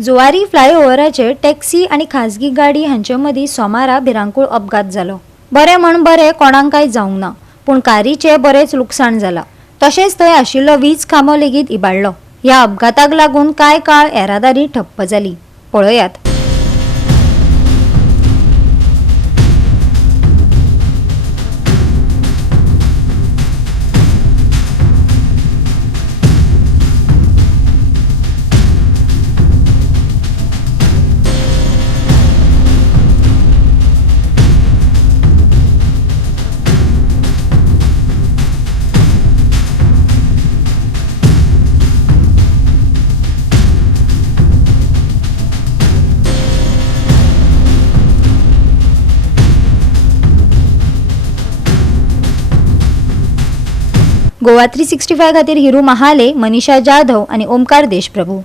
Zuari फ्लायओव्हराचेर taxi आणि खाजगी गाडी हांचे मदीं सोमारा भिरांकूळ अपघात जालो। बरें म्हण बरें कोणाक कांय जावंक ना, पूण कारीचे बरेच लुकसाण जाला। तशेंच थंय आशिल्लो वीज खांबो लेगीत इबाडलो। ह्या अपघाताक लागून कांय काळ येरादारी ठप्प जाली। पळयात। गोवा 365 खातीर हिरू महाले, मनीषा जाधव आणि ओमकार देशप्रभू।